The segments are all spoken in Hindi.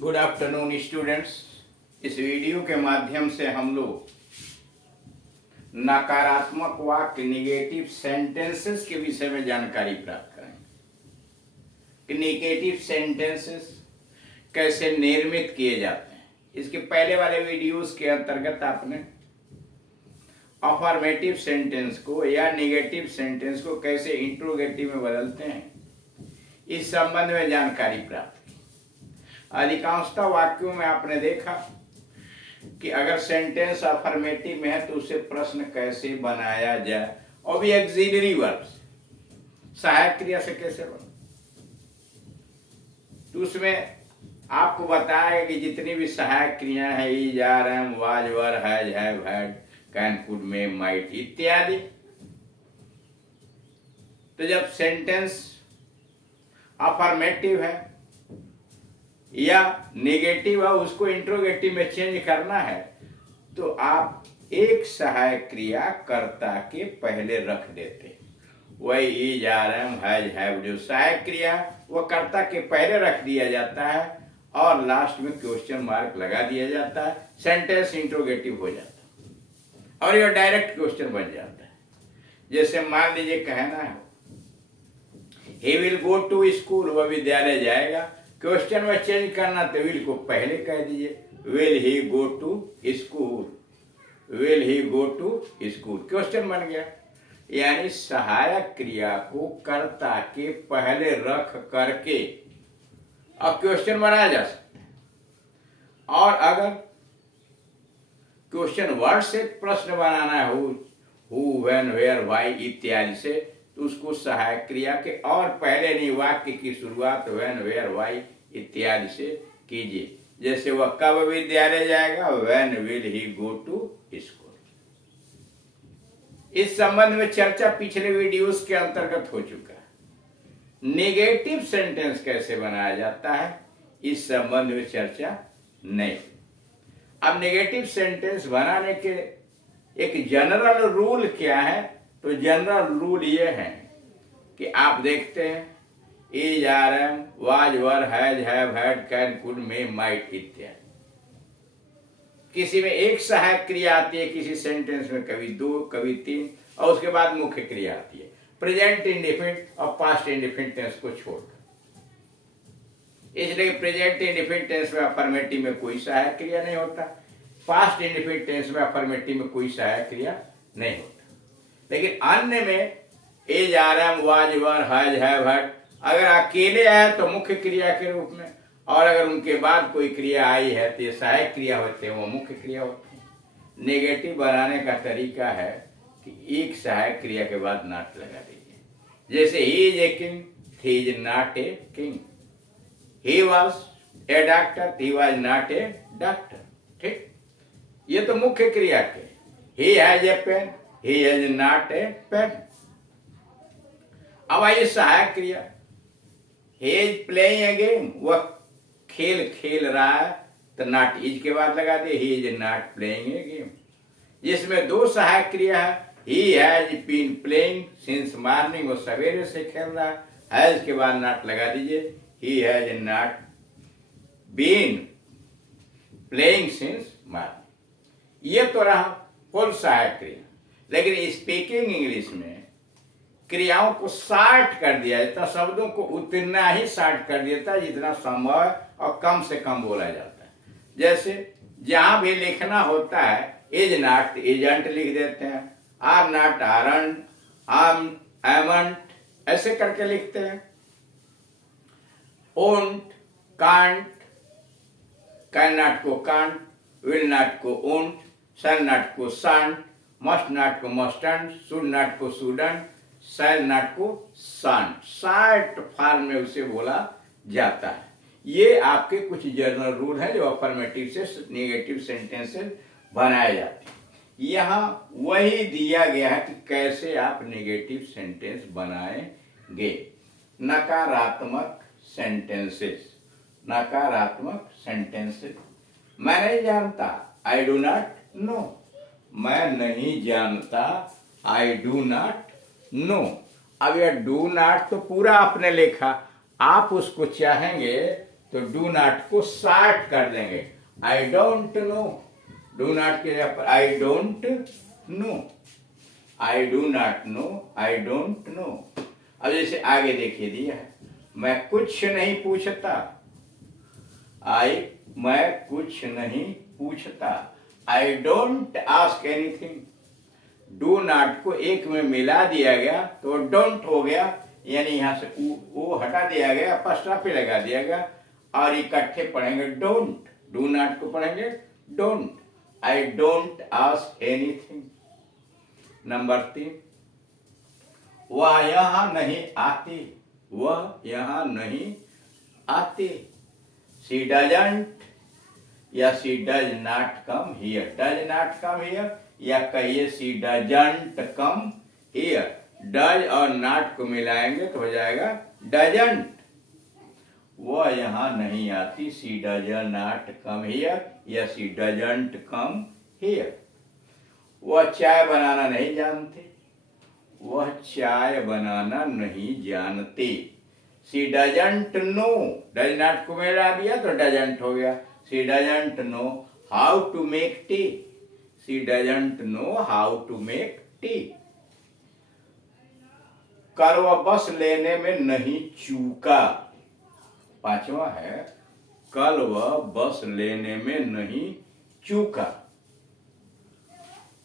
Good afternoon students. इस वीडियो के माध्यम से हम लोग नकारात्मक वाक्य निगेटिव सेंटेंसेस के विषय में जानकारी प्राप्त करेंगे कि निगेटिव सेंटेंसेस कैसे निर्मित किए जाते हैं। इसके पहले वाले वीडियोस के अंतर्गत आपने अफर्मेटिव सेंटेंस को या निगेटिव सेंटेंस को कैसे इंट्रोगेटिव में बदलते हैं, इस संबंध में जानकारी प्राप्त की। अधिकांशतः वाक्यों में आपने देखा कि अगर सेंटेंस अफर्मेटिव में है तो उसे प्रश्न कैसे बनाया जाए, और भी ऑक्सिलरी वर्ब से, सहायक क्रिया से कैसे बने। तो उसमें आपको बताया कि जितनी भी सहायक क्रिया है, is, are, am, was, were, has, have, had, can, could, may, might इत्यादि। तो जब सेंटेंस अफर्मेटिव है या नेगेटिव है, उसको इंट्रोगेटिव में चेंज करना है, तो आप एक सहायक क्रिया कर्ता के पहले रख देते हैं। वही is, are, am, has, have, जो सहायक क्रिया वो कर्ता के पहले रख दिया जाता है और लास्ट में क्वेश्चन मार्क लगा दिया जाता है। सेंटेंस इंट्रोगेटिव हो जाता है और यह डायरेक्ट क्वेश्चन बन जाता है। जैसे मान लीजिए कहना है he will go to school, वह विद्यालय जाएगा। क्वेश्चन में चेंज करना तो विल को पहले कह दीजिए, will he go to school, will he go to school, question बन गया। यानी सहायक क्रिया को कर्ता के पहले रख करके अब क्वेश्चन बनाया जा सकता है। और अगर क्वेश्चन वर्ड से प्रश्न बनाना है, हु, व्हेन, वेयर, व्हाई इत्यादि से, तो उसको सहायक क्रिया के और पहले नहीं, वाक्य की शुरुआत व्हेन, वेयर, व्हाई इत्यादि से कीजिए। जैसे वह कब विद्यालय जाएगा, when will he go to school. इस संबंध में चर्चा पिछले वीडियोस के अंतर्गत हो चुका है। नेगेटिव सेंटेंस कैसे बनाया जाता है, इस संबंध में चर्चा नहीं। अब नेगेटिव सेंटेंस बनाने के एक जनरल रूल क्या है, तो जनरल रूल ये है कि आप देखते हैं is, are, am, was, were, has, have, had, can, could, may, might इत्यादि। किसी में एक सहायक क्रिया आती है, किसी सेंटेंस में कभी दो, कभी तीन, और उसके बाद मुख्य क्रिया आती है। प्रेजेंट इंडेफिनिट और पास्ट इंडेफिनिट टेंस को छोड़कर, इसलिए प्रेजेंट इंडेफिनिट टेंस में अफर्मेटिव में कोई सहायक क्रिया नहीं होता, पास्ट इंडेफिनिट टेंस में अफर्मेटिव में कोई सहायक क्रिया नहीं होता। लेकिन अन्य में is, are, am, was, were, has, have, had अगर अकेले आए तो मुख्य क्रिया के रूप में, और अगर उनके बाद कोई क्रिया आई है तो ये सहायक क्रिया होते हैं, वो मुख्य क्रिया होते हैं। नेगेटिव बनाने का तरीका है कि एक सहायक क्रिया के बाद नॉट लगा दीजिए। जैसे he is a king, he is not a king. He was a doctor, he was not a doctor. ठीक, ये तो मुख्य क्रिया के। He has a pen, he has not a pen. अब आइए सहायक क्रिया, he is playing a game, वह खेल खेल रहा है, तो नॉट इज के बाद लगा दे, he is not playing a game। जिसमें दो सहायक क्रिया है, he has been playing since morning, वो सवेरे से खेल रहा है, has के बाद नॉट लगा दीजिए, he has not been playing since morning। ये तो रहा फुल सहायक क्रिया। लेकिन स्पीकिंग इंग्लिश में क्रियाओं को शार्ट कर दिया जाता, शब्दों को उतना ही शार्ट कर देता है जितना संभव और कम से कम बोला जाता है। जैसे जहां भी लिखना होता है, इज नॉट इजंट लिख देते हैं, आर नॉट आरंट, आम एमंट, ऐसे करके लिखते हैं। ओंट, कांट, कैन नॉट को कांट, विल नॉट को ओंट, शन नॉट को सांट, मस्ट नॉट को मस्टंट, शुड नॉट को शुडंट, शैल नॉट को शांट। शार्ट फॉर्म में उसे बोला जाता है। ये आपके कुछ जनरल रूल हैं जो अफर्मेटिव से नेगेटिव सेंटेंसेस बनाए जाते हैं। यहाँ वही दिया गया है कि कैसे आप नेगेटिव सेंटेंस बनाएंगे। नकारात्मक सेंटेंसेस, नकारात्मक सेंटेंसेस। मैं नहीं जानता, आई डू नॉट नो। मैं नहीं जानता, आई डू नॉट नो। अब यह डू नॉट तो पूरा आपने लिखा, आप उसको चाहेंगे तो डू नॉट को शार्ट कर देंगे, I don't know. Do not के जगह पर I don't know, I do not know, I don't know. अब जैसे आगे देखिए दिया है, मैं कुछ नहीं पूछता, मैं कुछ नहीं पूछता, I don't ask anything. Do not को एक में मिला दिया गया तो डोंट हो गया, यानी यहां से वो हटा दिया गया, फर्स्ट पे लगा दिया गया और इकट्ठे पढ़ेंगे डोंट। डू नॉट को पढ़ेंगे don't, I don't ask anything. Number 3, वह यहां नहीं आती, वह यहां नहीं आती। शी डजंट या she does not come here, does not come here, या कहिए she doesn't come here. Does और नॉट को मिलाएंगे तो हो जाएगा डजंट। वह यहां नहीं आती, she does not come here या शी डजंट कम हियर। वह चाय बनाना नहीं जानती, वह चाय बनाना नहीं जानती। She doesn't know, does not को मिला दिया तो डजंट हो गया। She doesn't know how to make tea, she doesn't know how to make tea. कल वह बस लेने में नहीं चूका। 5वां है, कल वह बस लेने में नहीं चूका।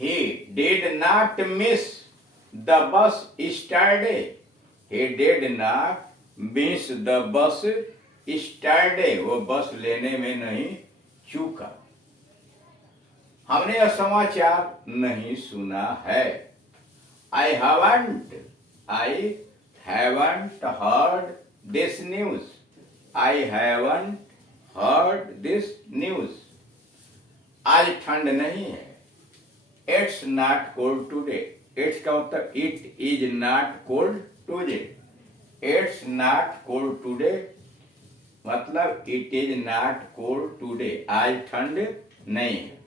He did not miss the bus yesterday. He did not miss the bus yesterday. वो बस लेने में नहीं चूका। हमने यह समाचार नहीं सुना है। I haven't heard this news. I haven't heard this news. आज ठंड नहीं है। It's not cold today. It's का मतलब it is not cold today. It's not cold today मतलब it is not cold today. आज ठंड नहीं है।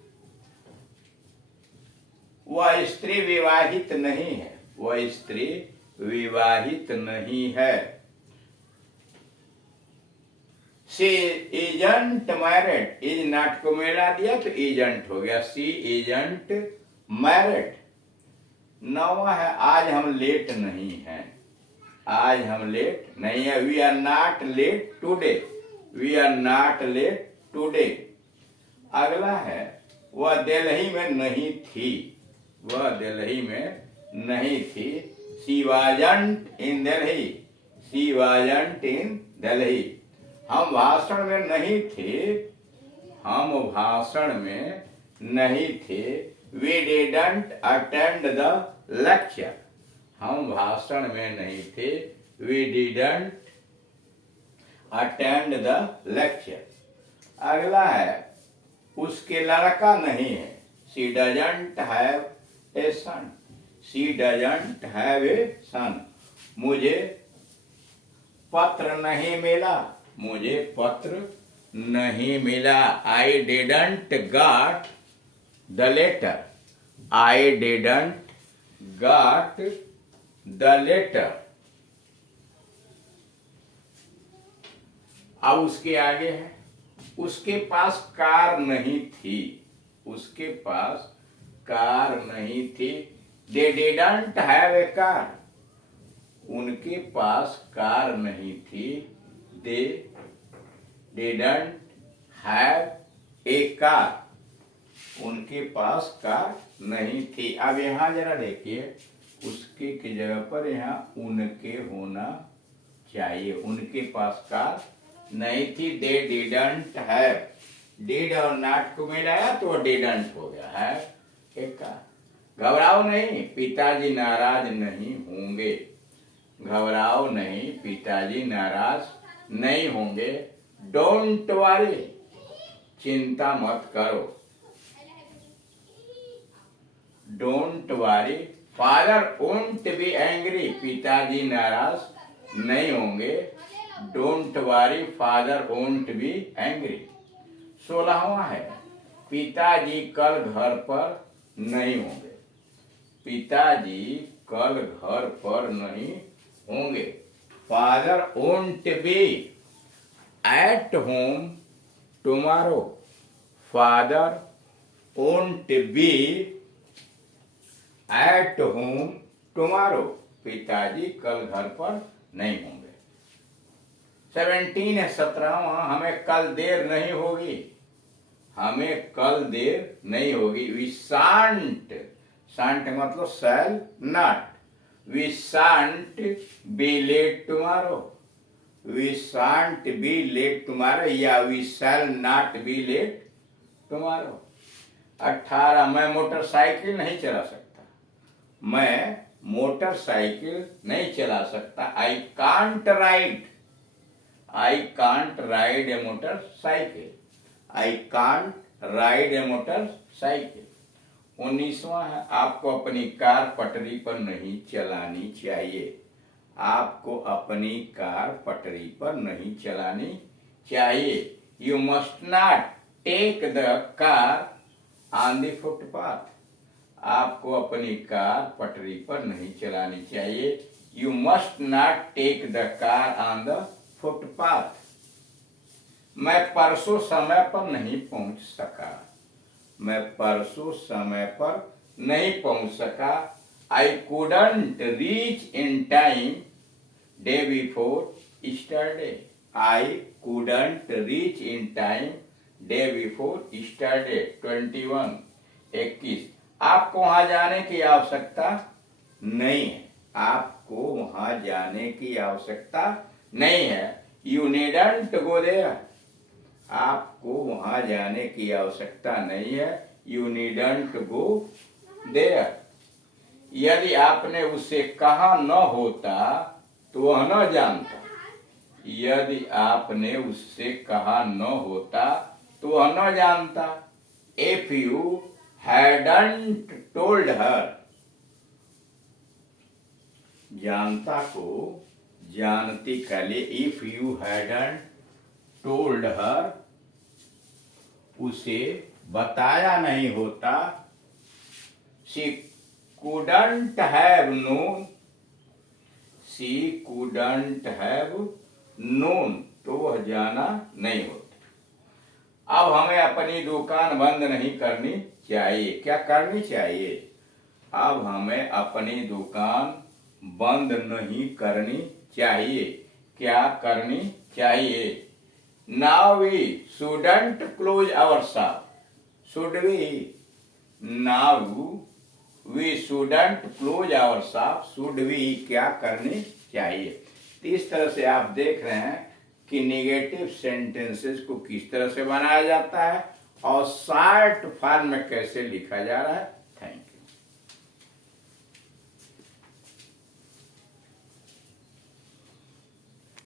वह स्त्री विवाहित नहीं है, वह स्त्री विवाहित नहीं है। She isn't married. Is not को मिला दिया तो isn't हो गया। She isn't married। 9वां है, आज हम लेट नहीं हैं, आज हम लेट नहीं है। We are not late today. We are not late today। अगला है, वह दिल्ली में नहीं थी, वह दिल्ली में नहीं थी। She wasn't in Delhi. She wasn't in Delhi। हम भाषण में नहीं थे, हम भाषण में नहीं थे। We didn't attend the lecture। हम भाषण में नहीं थे। We didn't attend the lecture। अगला है, उसके लड़का नहीं है। She doesn't have a son। She doesn't have a son। मुझे पत्र नहीं मिला, मुझे पत्र नहीं मिला। I didn't got the letter। I didn't got the letter। अब उसके आगे है, उसके पास कार नहीं थी, उसके पास कार नहीं थी। They didn't have a car। उनके पास कार नहीं थी। They didn't have a car। उनके पास कार नहीं थी। अब यहाँ जरा देखिए, उसके की जगह पर यहाँ उनके होना चाहिए। उनके पास कार नहीं थी। They didn't have। did और not को मिलाया तो didn't हो गया है एक कार। घबराओ नहीं, पिताजी नाराज नहीं होंगे। घबराओ नहीं, पिताजी नाराज नहीं होंगे। डोंट वरी, चिंता मत करो। Don't worry, father won't be angry. पिताजी नाराज नहीं होंगे। Don't worry, father won't be angry. 16वां है, पिताजी कल घर पर नहीं होंगे। पिताजी कल घर पर नहीं होंगे। Father won't B at home tomorrow, father won't B at home tomorrow, पिताजी कल घर पर नहीं होंगे। 17 है, 17वां, हमें कल देर नहीं होगी, हमें कल देर नहीं होगी। वी शांट, शांट मतलब shall not, we shan't be late tomorrow, we shan't be late tomorrow या we shall not be late tomorrow. 18, मैं मोटरसाइकिल नहीं चला सकता, मैं मोटरसाइकिल नहीं चला सकता। I can't ride, I can't ride a motorcycle, I can't ride a motorcycle. 19वां है, आपको अपनी कार पटरी पर नहीं चलानी चाहिए, आपको अपनी कार पटरी पर नहीं चलानी चाहिए। You must not take the car on the footpath, आपको अपनी कार पटरी पर नहीं चलानी चाहिए। You must not take the car on the footpath. मैं परसों समय पर नहीं पहुंच सका, मैं परसों समय पर नहीं पहुंच सका। I couldn't reach in time day before yesterday, I couldn't reach in time day before yesterday. 21, आपको वहां जाने की आवश्यकता नहीं है, आपको वहां जाने की आवश्यकता नहीं है। यू नीडंट गो देयर, आपको वहां जाने की आवश्यकता नहीं है। You needn't go there. यदि आपने उससे कहा न होता तो वह न जानता, यदि आपने उससे कहा न होता तो वह न जानता। If you hadn't told her, जानता को जानती का लिए if you hadn't told her, उसे बताया नहीं होता। She couldn't have known, she couldn't have known, तो वह जाना नहीं होता। अब हमें अपनी दुकान बंद नहीं करनी चाहिए, क्या करनी चाहिए? अब हमें अपनी दुकान बंद नहीं करनी चाहिए, क्या करनी चाहिए? Now we shouldn't close our shop, should we? Now we shouldn't close our shop, should we क्या करनी चाहिए? तो इस तरह से आप देख रहे हैं कि निगेटिव सेंटेंसेस को किस तरह से बनाया जाता है और शॉर्ट फॉर्म में कैसे लिखा जा रहा है।